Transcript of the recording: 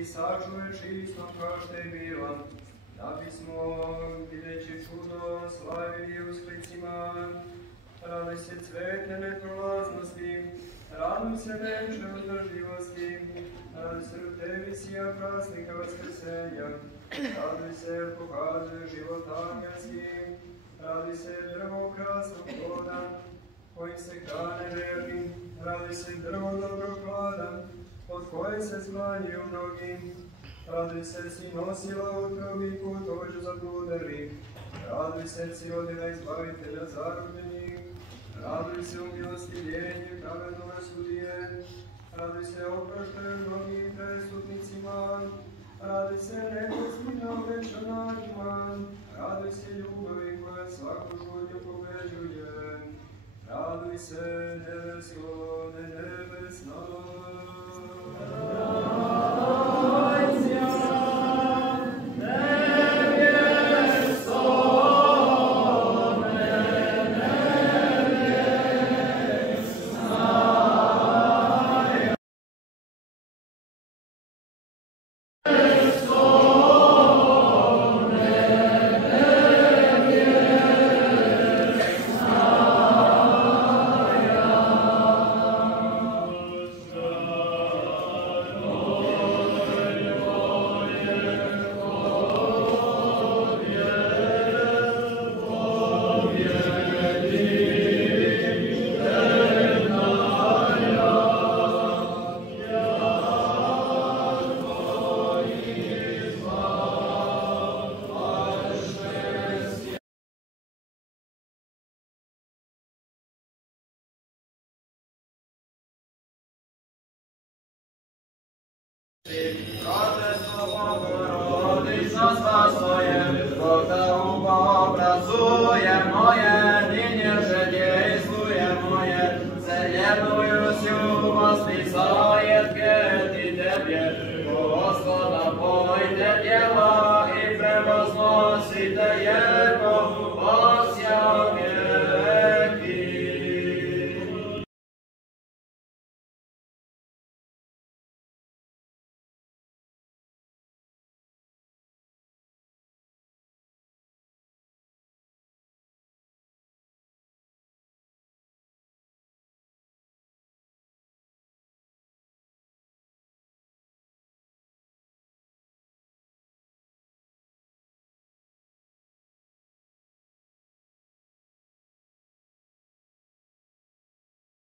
i sačuvaj čistom kao što je bila, da bismo, videći čudo, slavili usklicima. Raduj se cvete neprolaznosti, raduj se veče održivosti, raduj se u tebi sija praznika vaskrsenja, raduj se jer pokazuje život angelski, raduj se drvo krasnog ploda, koji se hrane verni, raduj se drvo dobrog plada, od koje se zmanjuju mnogi, raduj se si nosila utrobi put dođu za pluderi, raduj se si rodila izbavitelja zarobljenih, raduj se u milostivljenju pravednove sudije, raduj se oproštaju mnogim prestupnicima, raduj se neposmina obećanjima, raduj se ljubavi koja svaku žudnju pobeđuje, raduj se nebesko, nebesno. God